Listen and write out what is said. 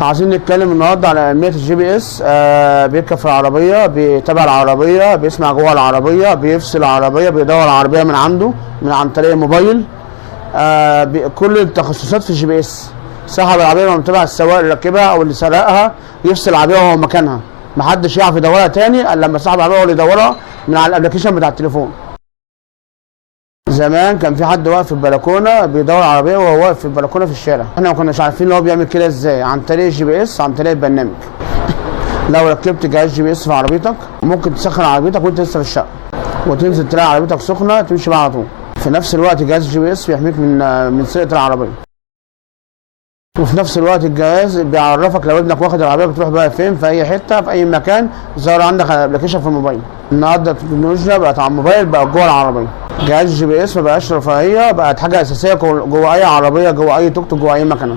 عايزين نتكلم النهارده على أهمية الجي بي اس. بيركب في العربية، بيتابع العربية، بيسمع جوه العربية، بيفصل العربية، بيدور العربية من عنده عن طريق الموبايل. كل التخصصات في الجي بي اس. صاحب العربية لما متابع السواق اللي راكبها أو اللي سرقها يفصل العربية وهو مكانها، محدش يعرف يدورها تاني إلا لما صاحب العربية هو اللي يدورها من على الأبلكيشن بتاع التليفون. زمان كان في حد واقف في البلكونه بيدور العربيه وهو واقف في البلكونه في الشارع، احنا ما كناش عارفين ان هو بيعمل كده ازاي. عن طريق الجي بي اس، عن طريق البرنامج. لو ركبت جهاز جي بي اس في عربيتك ممكن تسخن عربيتك وانت لسه في الشقه، وتنزل تلاقي عربيتك سخنه تمشي بيها على طول. في نفس الوقت جهاز الجي بي اس بيحميك من سرقه العربيه. وفي نفس الوقت الجهاز بيعرفك لو ابنك واخد العربيه بتروح بقى فين، في اي حته في اي مكان، ظهر عندك ابلكيشن في الموبايل. النهارده التكنولوجيا بقت على الموبايل، بقى جوه العربيه. جهاز الجي بي اس ما بقاش رفاهيه، بقت حاجه اساسيه جوه اي عربيه، جوه اي توك توك، جوه اي مكنه.